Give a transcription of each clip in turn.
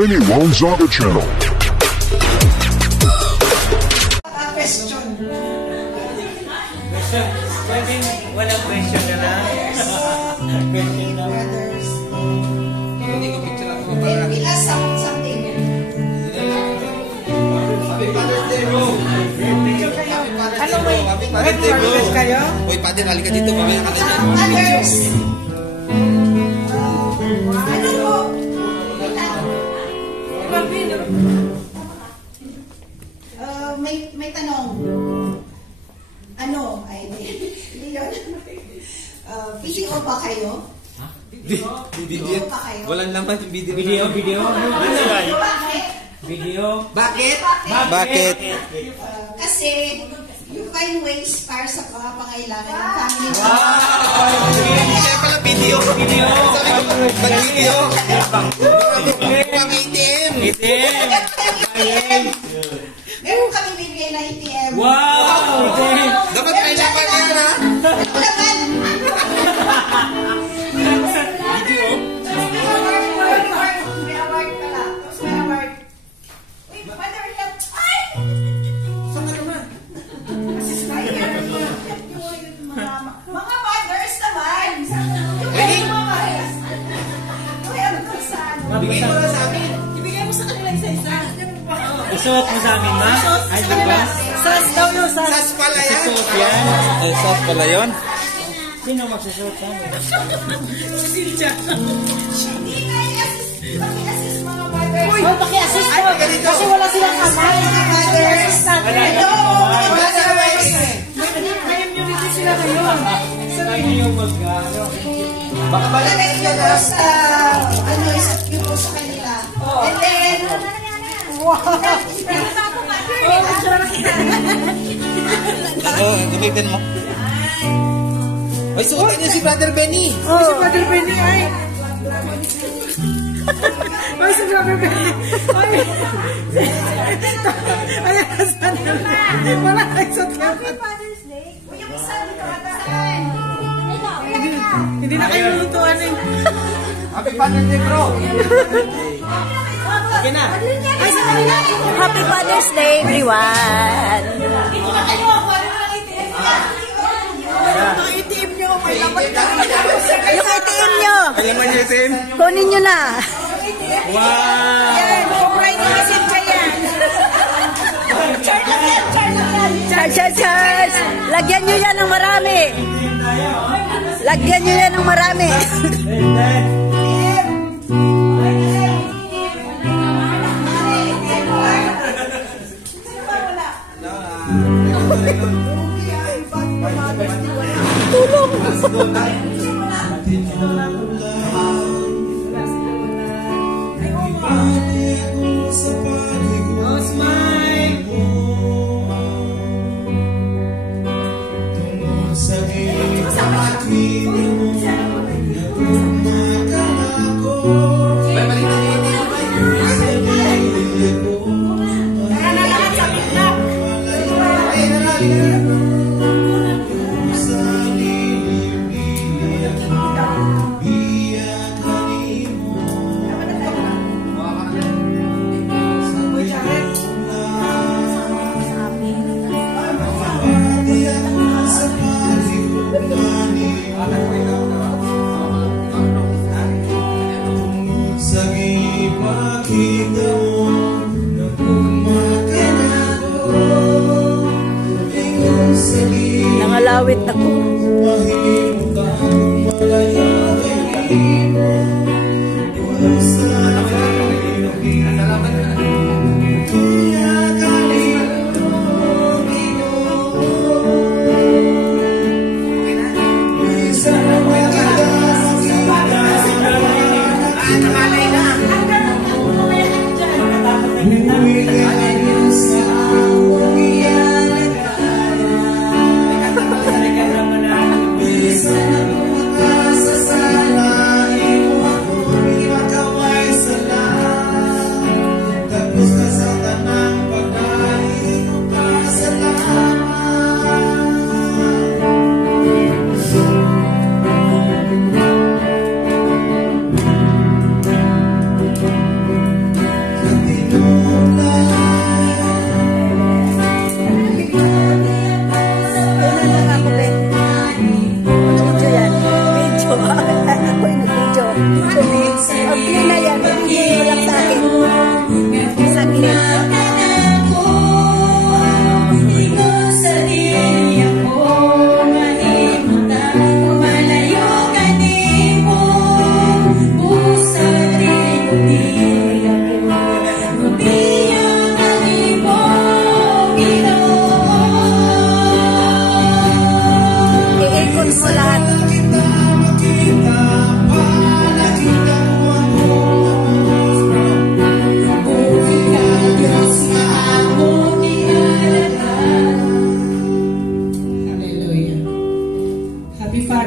Benny Gonzaga Channel. Question. Walang question na lang. Question na lang. Hindi ko picture ako para. Bilas something. Happy Father's Day, bro. Ano may? Happy Father's Day, bro. Uy, Father, halika dito. Mamaya ka na dyan. Others. Ano po? May tanong. Ano? Ay, hindi yun. Video ba kayo? Video ba kayo? Walang naman yung video. Video? Bakit? Kasi you find ways para sa mga pangailangan ng family. Kaya pala video. Sabi ko, mag-video. Pang-ATM. Meron kami bibigay na ATM. Wow! Dapat may laban yan, ha? Laban! Video? May award pala. Tapos may award. Uy, mother help. Ay! Saan ka naman? Mga mothers naman. Ready? Uy, ano ka sa ano? Bigay mo lang sa amin. Ibigay mo sa kanila isa-isa. Isuot mo sa amin, ma? Ay, diba? Sas daw yung sas. Sas pala yan. Isuot yan. Ay, sas pala yun. Sino magsusuot sa amin? Silja. Hindi na i-assist mga mothers. Uy, paki-assist mo. Kasi wala silang kamay. Mothers. Hello, mothers. May immunity sila ngayon. Tayo yung mag-ano. Baka ba Lalagay nyo po sa, isat nyo po sa kanila. And then, Oo, gamitin mo. Ay, suotin niya si Brother Benny. Si Brother Benny ay. Ay, si Brother Benny. Ay. Ay, asan na. Wala kayo sa dapat. Hindi na kayo lutuan eh. Happy Father's Day, bro. Okay na. Happy Father's Day, everyone. ang itim nyo, may laman na. Yung ATM nyo. Kaya man yung itim. Kunin nyo na. Wow! Yan, kumpray nyo kasi yan. Charge lang yan, charge lang yan. Charge. Lagyan nyo yan ng marami. Lagyan nyo yan ng marami. Nangalawit ako.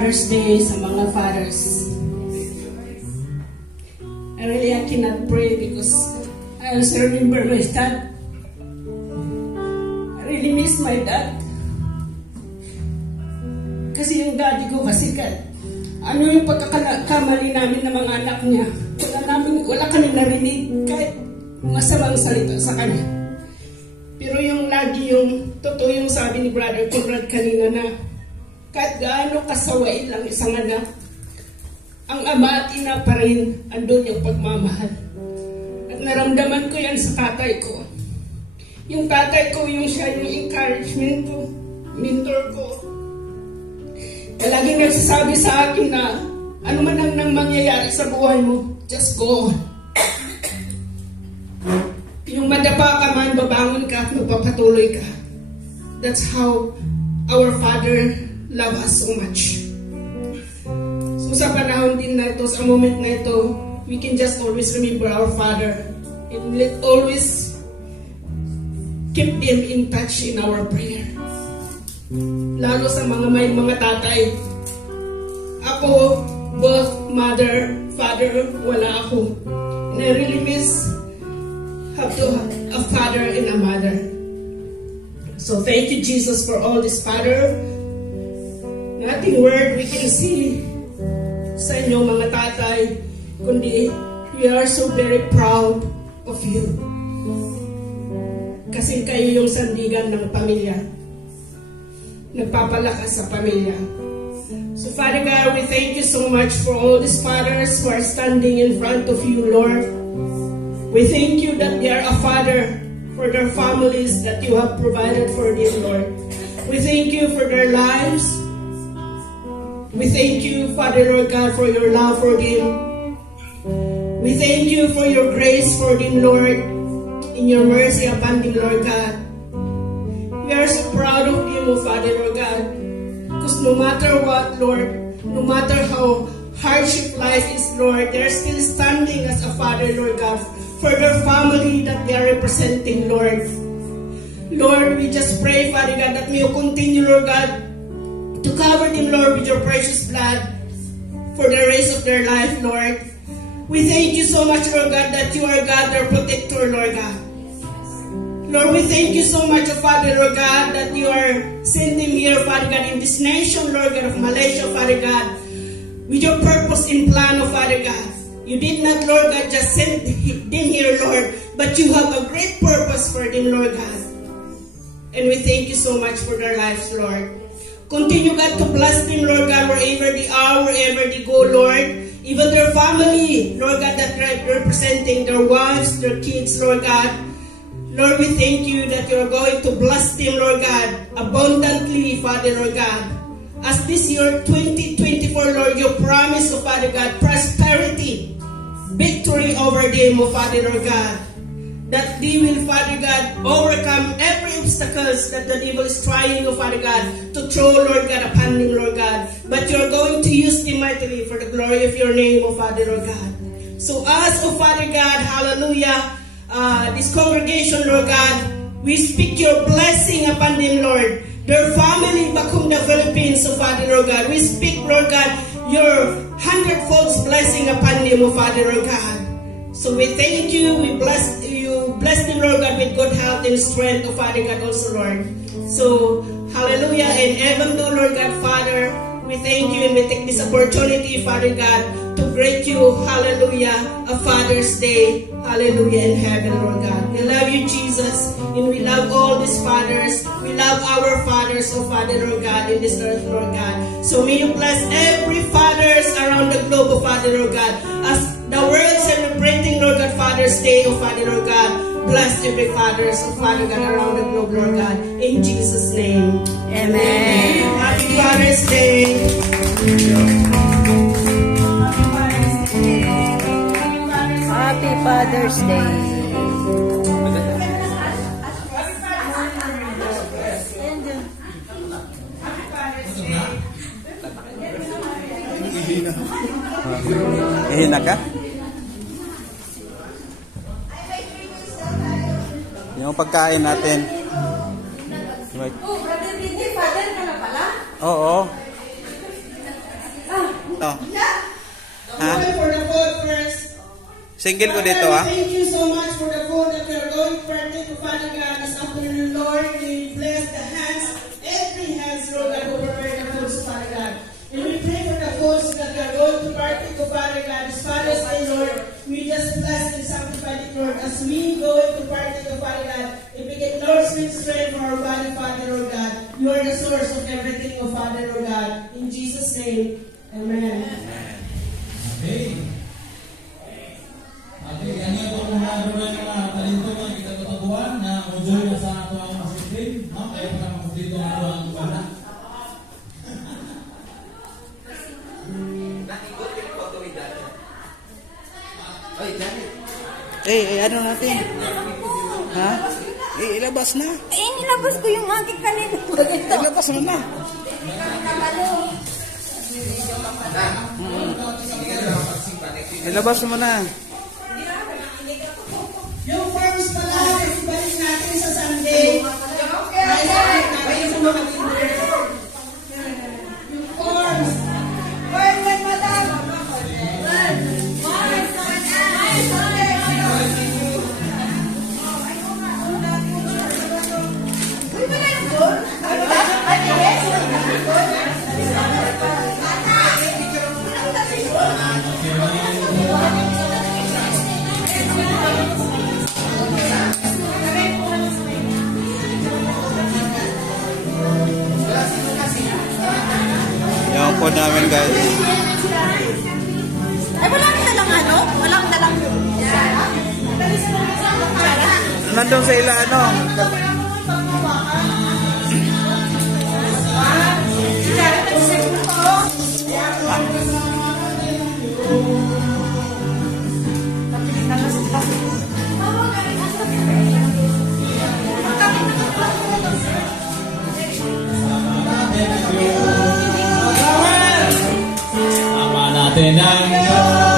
Father's Day sa mga fathers. I cannot pray because I also remember my dad. I really miss my dad. Kasi yung daddy ko kasi ano yung pagkakamali namin ng mga anak niya. Wala kami narinig kahit masamang salita sa kanya. Pero yung lagi yung totoo yung sabi ni Brother Conrad kanina na kahit gaano kasawain lang isang anak, ang ama at ina pa rin andun yung pagmamahal. At naramdaman ko yan sa tatay ko. Yung tatay ko, yung siya yung encouragement ko, mentor ko. Laging nagsasabi sa akin na ano man ang mangyayari sa buhay mo, just go on. Yung madapa ka man, babangon ka at magpapatuloy ka. That's how our Father loves us so much. So sa panahon din na ito, sa moment na ito, we can just always remember our Father. And let always keep them in touch in our prayer. Lalo sa may mga tatay. Ako, both mother, father, wala ako. And I really miss have to have a father and a mother. So thank you, Jesus, for all this, Father. Nothing word we can see sa inyo mga tatay, kundi we are so very proud of you. Kasi kayo yung sandigan ng pamilya. Nagpapalakas sa pamilya. So Father God, we thank you so much for all these fathers who are standing in front of you, Lord. We thank you that they are a father for their families that you have provided for them, Lord. We thank you for their lives. We thank you, Father, Lord God, for your love for them. We thank you for your grace for them, Lord, in your mercy upon them, Lord God. We are so proud of them, O Father, Lord God, because no matter what, Lord, no matter how hardship life is, Lord, they are still standing as a father, Lord God, for their family that they are representing, Lord. Lord, we just pray, Father God, that may you continue, Lord God, to cover them, Lord, with your precious blood for the rest of their life, Lord. We thank you so much, Lord God, that you are God, their protector, Lord God. Lord, we thank you so much, Father, Lord God, that you are sending here, Father God, in this nation, Lord God, of Malaysia, Father God, with your purpose and plan, Father God. You did not, Lord God, just send them here, Lord, but you have a great purpose for them, Lord God. And we thank you so much for their lives, Lord. Continue, God, to bless them, Lord God, wherever they are, wherever they go, Lord. Even their family, Lord God, that are representing their wives, their kids, Lord God. Lord, we thank you that you are going to bless them, Lord God, abundantly, Father, Lord God. As this year, 2024, Lord, you promise, oh Father God, prosperity, victory over them, oh Father, Lord God. That they will, Father God, overcome every obstacles that the devil is trying, oh Father God, to throw, Lord God, upon them, Lord God. But you are going to use them mightily for the glory of your name, oh Father, Lord God. So us, oh Father God, hallelujah, this congregation, Lord God, we speak your blessing upon them, Lord. Their family back home in the Philippines, oh Father, Lord God. We speak, Lord God, your 100-fold blessing upon them, oh Father, Lord God. So we thank you, we bless them, Lord God, with good health and strength, oh Father God, also, Lord. So, hallelujah, and even though, Lord God, Father, we thank you and we take this opportunity, Father God, to greet you, hallelujah, a Father's Day, hallelujah, in heaven, Lord God. We love you, Jesus, and we love all these fathers. We love our fathers, oh Father, Lord God, in this earth, Lord God. So may you bless every fathers around the globe, oh Father, Lord God, as the world celebrating, Lord God, Father's Day, oh Father, Lord God. Bless every fathers, oh Father God, around the globe, Lord God, in Jesus' name. Amen. Happy Father's Day. Happy Father's Day. Hihina ka? Yung pagkain natin. Oh, Brother Ricky, father ka na pala? Oo. Oh. The boy for the food first. Single ko Father, dito, ha? thank you so much for the food that we are going to partake of, Father God, this afternoon, Lord. We bless the hands, every hands, Lord God, who prepare the foods, Father God. And we pray for the foods that we are going to partake of, Father God, this Father's Day, Lord. We just bless and sanctify it, Lord, as we go to partake of, Father God. If we get Lord, sweet strength for our body, Father, Lord God. You are the source of everything, O Father, Lord God. In Jesus' name, amen. Okay. Okay, yan nga po kung naroon ng mga talento mga kitatabuan na module na sa ato ang masusin, no? Kaya pa naman dito ang ato ang wala. Ano natin? Ha? Ilabas na. Nilabas ko yung aking kanina. Ilabas mo na. Ilabas mo na. Yung forms pala, ibalik natin sa Sunday. Ay, sa mga leader. Yung forms. When, madam. Yung code namin, guys. Ay, walang dalang ano? Walang dalang. Nandun sa ila, ano? Ama natin ang Diyos.